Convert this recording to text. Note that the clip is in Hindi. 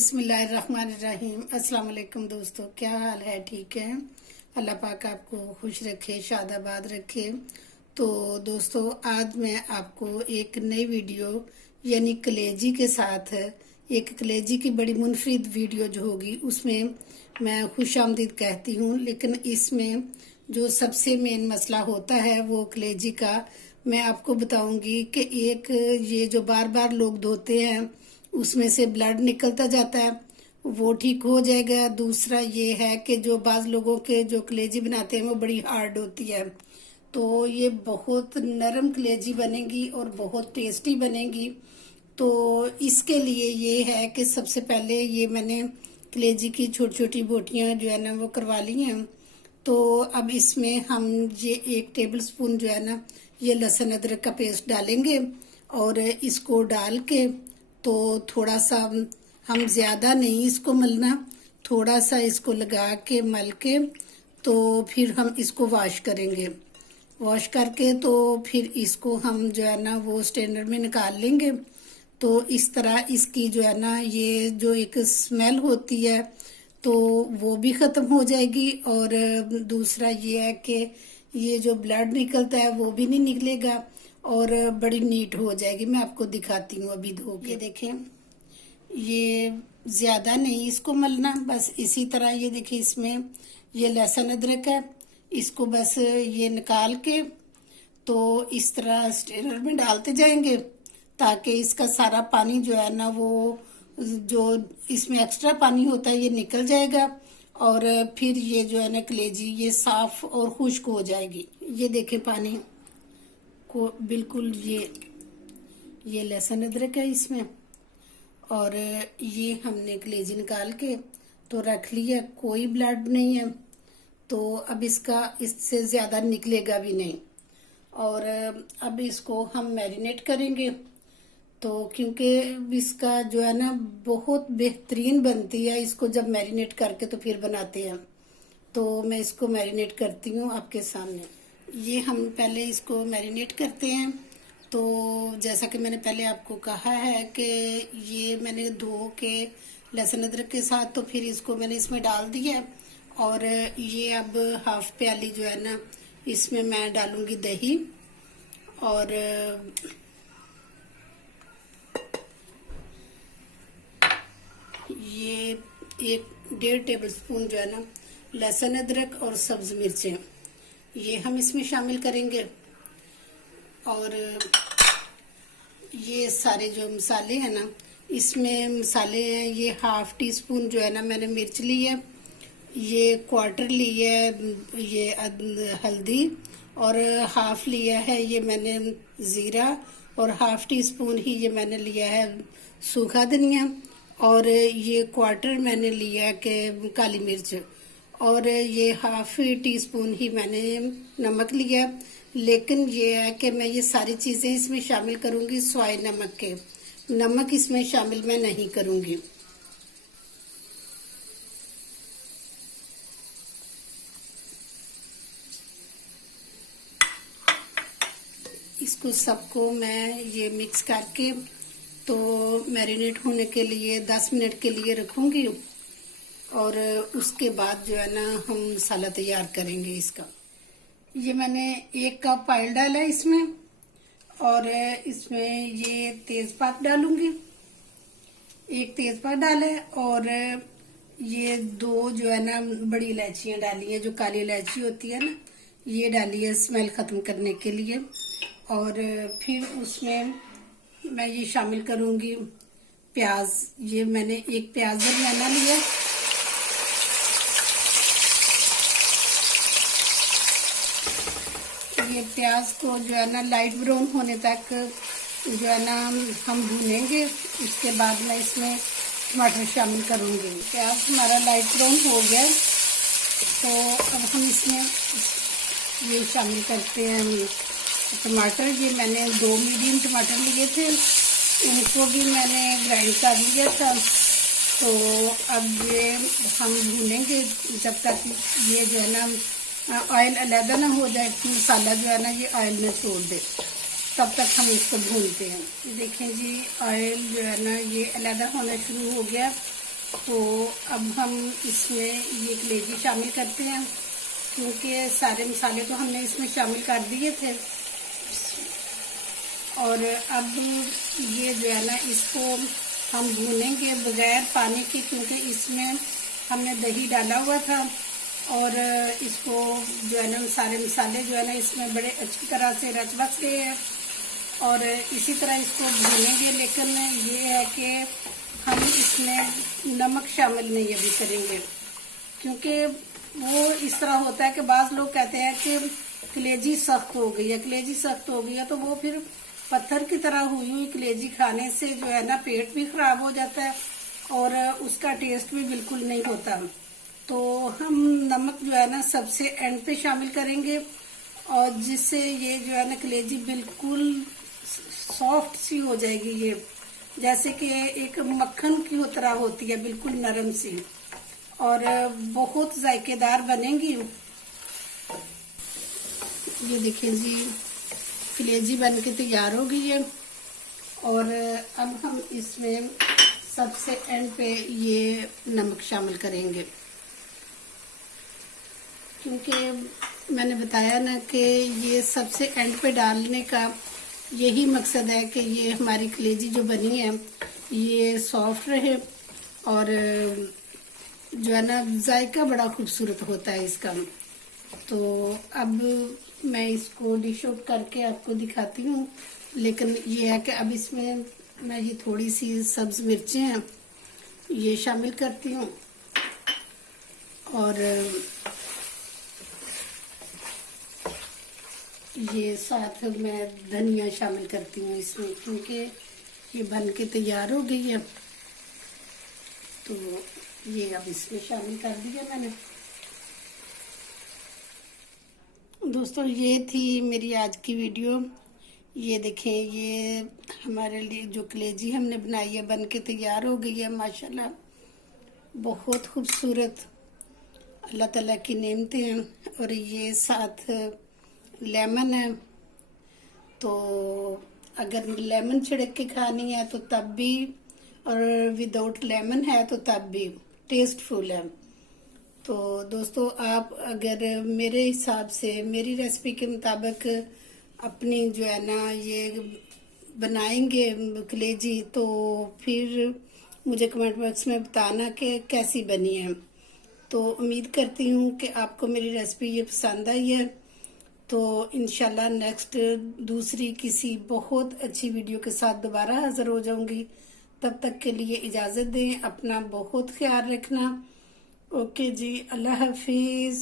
बिस्मिल्लाहिर्रहमानिर्रहीम। अस्सलाम वालेकुम दोस्तों, क्या हाल है? ठीक है। अल्लाह पाक आपको खुश रखे, शादाबाद रखे। तो दोस्तों, आज मैं आपको एक नई वीडियो यानी कलेजी के साथ एक कलेजी की बड़ी मुनफरिद वीडियो जो होगी उसमें मैं खुश आमदीद कहती हूँ। लेकिन इसमें जो सबसे मेन मसला होता है वो कलेजी का मैं आपको बताऊंगी कि एक ये जो बार बार लोग धोते हैं उसमें से ब्लड निकलता जाता है, वो ठीक हो जाएगा। दूसरा ये है कि जो बाज लोगों के जो कलेजी बनाते हैं वो बड़ी हार्ड होती है, तो ये बहुत नरम कलेजी बनेगी और बहुत टेस्टी बनेगी। तो इसके लिए ये है कि सबसे पहले ये मैंने कलेजी की छोटी छोटी बोटियां जो है ना वो करवा ली हैं। तो अब इसमें हम ये 1 टेबल स्पून जो है ना ये लहसुन अदरक का पेस्ट डालेंगे और इसको डाल के तो थोड़ा सा हम ज़्यादा नहीं इसको मलना, थोड़ा सा इसको लगा के मल के तो फिर हम इसको वॉश करेंगे। वॉश करके तो फिर इसको हम जो है ना वो स्ट्रेनर में निकाल लेंगे। तो इस तरह इसकी जो है ना ये जो एक स्मेल होती है तो वो भी ख़त्म हो जाएगी। और दूसरा ये है कि ये जो ब्लड निकलता है वो भी नहीं निकलेगा और बड़ी नीट हो जाएगी। मैं आपको दिखाती हूँ अभी धो के। ये देखें, ये ज़्यादा नहीं इसको मलना, बस इसी तरह। ये देखिए, इसमें ये लहसुन अदरक है, इसको बस ये निकाल के तो इस तरह स्ट्रेनर में डालते जाएंगे ताकि इसका सारा पानी जो है ना वो जो इसमें एक्स्ट्रा पानी होता है ये निकल जाएगा और फिर ये जो है ना कलेजी ये साफ और खुश्क हो जाएगी। ये देखें, पानी को बिल्कुल ये लहसुन अदरक है इसमें और ये हमने कलेजी निकाल के तो रख लिया, कोई ब्लड नहीं है। तो अब इसका इससे ज़्यादा निकलेगा भी नहीं। और अब इसको हम मैरिनेट करेंगे। तो क्योंकि इसका जो है ना बहुत बेहतरीन बनती है, इसको जब मैरिनेट करके तो फिर बनाते हैं। तो मैं इसको मैरिनेट करती हूँ आपके सामने। ये हम पहले इसको मैरिनेट करते हैं। तो जैसा कि मैंने पहले आपको कहा है कि ये मैंने धो के लहसुन अदरक के साथ तो फिर इसको मैंने इसमें डाल दिया और ये अब हाफ प्याली जो है ना इसमें मैं डालूंगी दही और ये 1.5 टेबल स्पून जो है ना लहसुन अदरक और सब्ज मिर्चें ये हम इसमें शामिल करेंगे। और ये सारे जो मसाले हैं ना इसमें मसाले हैं, ये हाफ टी स्पून जो है ना मैंने मिर्च ली है, ये 1/4 ली है ये हल्दी और हाफ लिया है ये मैंने ज़ीरा और हाफ टी स्पून ही ये मैंने लिया है सूखा धनिया और ये 1/4 मैंने लिया कि काली मिर्च और ये हाफ टी स्पून ही मैंने नमक लिया। लेकिन ये है कि मैं ये सारी चीज़ें इसमें शामिल करूँगी स्वाय नमक के, नमक इसमें शामिल मैं नहीं करूँगी। इसको सबको मैं ये मिक्स करके तो मैरिनेट होने के लिए 10 मिनट के लिए रखूँगी और उसके बाद जो है ना हम मसाला तैयार करेंगे इसका। ये मैंने 1 कप ऑयल डाला है इसमें और इसमें ये तेज़पात डालूंगी, 1 तेज़पात डाला है और ये 2 जो है ना बड़ी इलायचियाँ डाली है, जो काली इलायची होती है ना ये डाली है स्मेल ख़त्म करने के लिए। और फिर उसमें मैं ये शामिल करूँगी प्याज। ये मैंने 1 प्याज दरमियाना लिया, ये प्याज को जो है ना लाइट ब्राउन होने तक जो है ना हम भूनेंगे। इसके बाद मैं इसमें टमाटर शामिल करूँगी। प्याज हमारा लाइट ब्राउन हो गया तो अब हम इसमें ये शामिल करते हैं टमाटर। ये मैंने 2 मीडियम टमाटर लिए थे, उनको भी मैंने ग्राइंड कर लिया था। तो अब ये हम भूनेंगे जब तक ये जो है ना ऑयल अलग ना हो जाए, मसाला जो है ना ये ऑयल में छोड़ दे, तब तक हम इसको भूनते हैं। देखें जी, ऑयल जो है ना ये अलग होना शुरू हो गया तो अब हम इसमें ये कलेजी शामिल करते हैं, क्योंकि सारे मसाले तो हमने इसमें शामिल कर दिए थे। और अब ये जो है ना, इसको हम भूनेंगे बगैर पानी के, क्योंकि इसमें हमने दही डाला हुआ था। और इसको जो है ना, सारे मसाले जो है ना इसमें बड़े अच्छी तरह से रच बस गए हैं। और इसी तरह इसको भूनेंगे, लेकिन ये है कि हम इसमें नमक शामिल नहीं अभी करेंगे, क्योंकि वो इस तरह होता है कि बाज़ लोग कहते हैं कि कलेजी सख्त हो गई है, कलेजी सख्त हो गई है, तो वो फिर पत्थर की तरह हुई हुई कलेजी खाने से जो है ना पेट भी खराब हो जाता है और उसका टेस्ट भी बिल्कुल नहीं होता। तो हम नमक जो है ना सबसे एंड पे शामिल करेंगे, और जिससे ये जो है ना कलेजी बिल्कुल सॉफ्ट सी हो जाएगी, ये जैसे कि एक मक्खन की तरह होती है, बिल्कुल नरम सी, और बहुत जायकेदार बनेंगी। ये देखें जी, कलेजी बन के तैयार हो गई है। और अब हम इसमें सबसे एंड पे ये नमक शामिल करेंगे, क्योंकि मैंने बताया ना कि ये सबसे एंड पे डालने का यही मकसद है कि ये हमारी कलेजी जो बनी है ये सॉफ्ट रहे, और जो है ना जायका बड़ा खूबसूरत होता है इसका। तो अब मैं इसको डिश आउट करके आपको दिखाती हूँ, लेकिन ये है कि अब इसमें मैं ये थोड़ी सी सब्ज मिर्चें हैं ये शामिल करती हूँ, और ये साथ मैं धनिया शामिल करती हूँ इसमें, क्योंकि ये बन के तैयार हो गई है। तो ये अब इसमें शामिल कर दिया मैंने। दोस्तों, ये थी मेरी आज की वीडियो। ये देखें, ये हमारे लिए जो कलेजी हमने बनाई है बन के तैयार हो गई है माशाल्लाह, बहुत खूबसूरत, अल्लाह ताला की नेमतें हैं। और ये साथ लेमन है, तो अगर लेमन छिड़क के खानी है तो तब भी, और विदाउट लेमन है तो तब भी टेस्टफुल है। तो दोस्तों, आप अगर मेरे हिसाब से मेरी रेसिपी के मुताबिक अपनी जो है ना ये बनाएंगे कलेजी, तो फिर मुझे कमेंट बॉक्स में बताना कि कैसी बनी है। तो उम्मीद करती हूँ कि आपको मेरी रेसिपी ये पसंद आई है। तो इंशाल्लाह नेक्स्ट दूसरी किसी बहुत अच्छी वीडियो के साथ दोबारा हाजिर हो जाऊंगी। तब तक के लिए इजाज़त दें, अपना बहुत ख्याल रखना। ओके जी, अल्लाह हाफिज़।